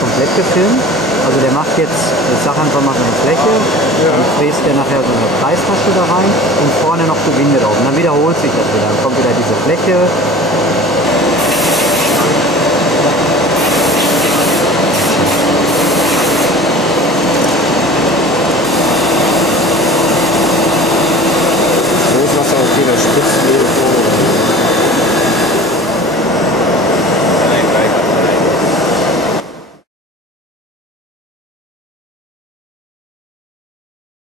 komplett gefilmt. Also der macht jetzt, ich sag einfach mal so eine Fläche, dann fräst der nachher so eine Preistasche da rein und vorne noch Gewinde drauf. Und dann wiederholt sich das wieder. Dann kommt wieder diese Fläche,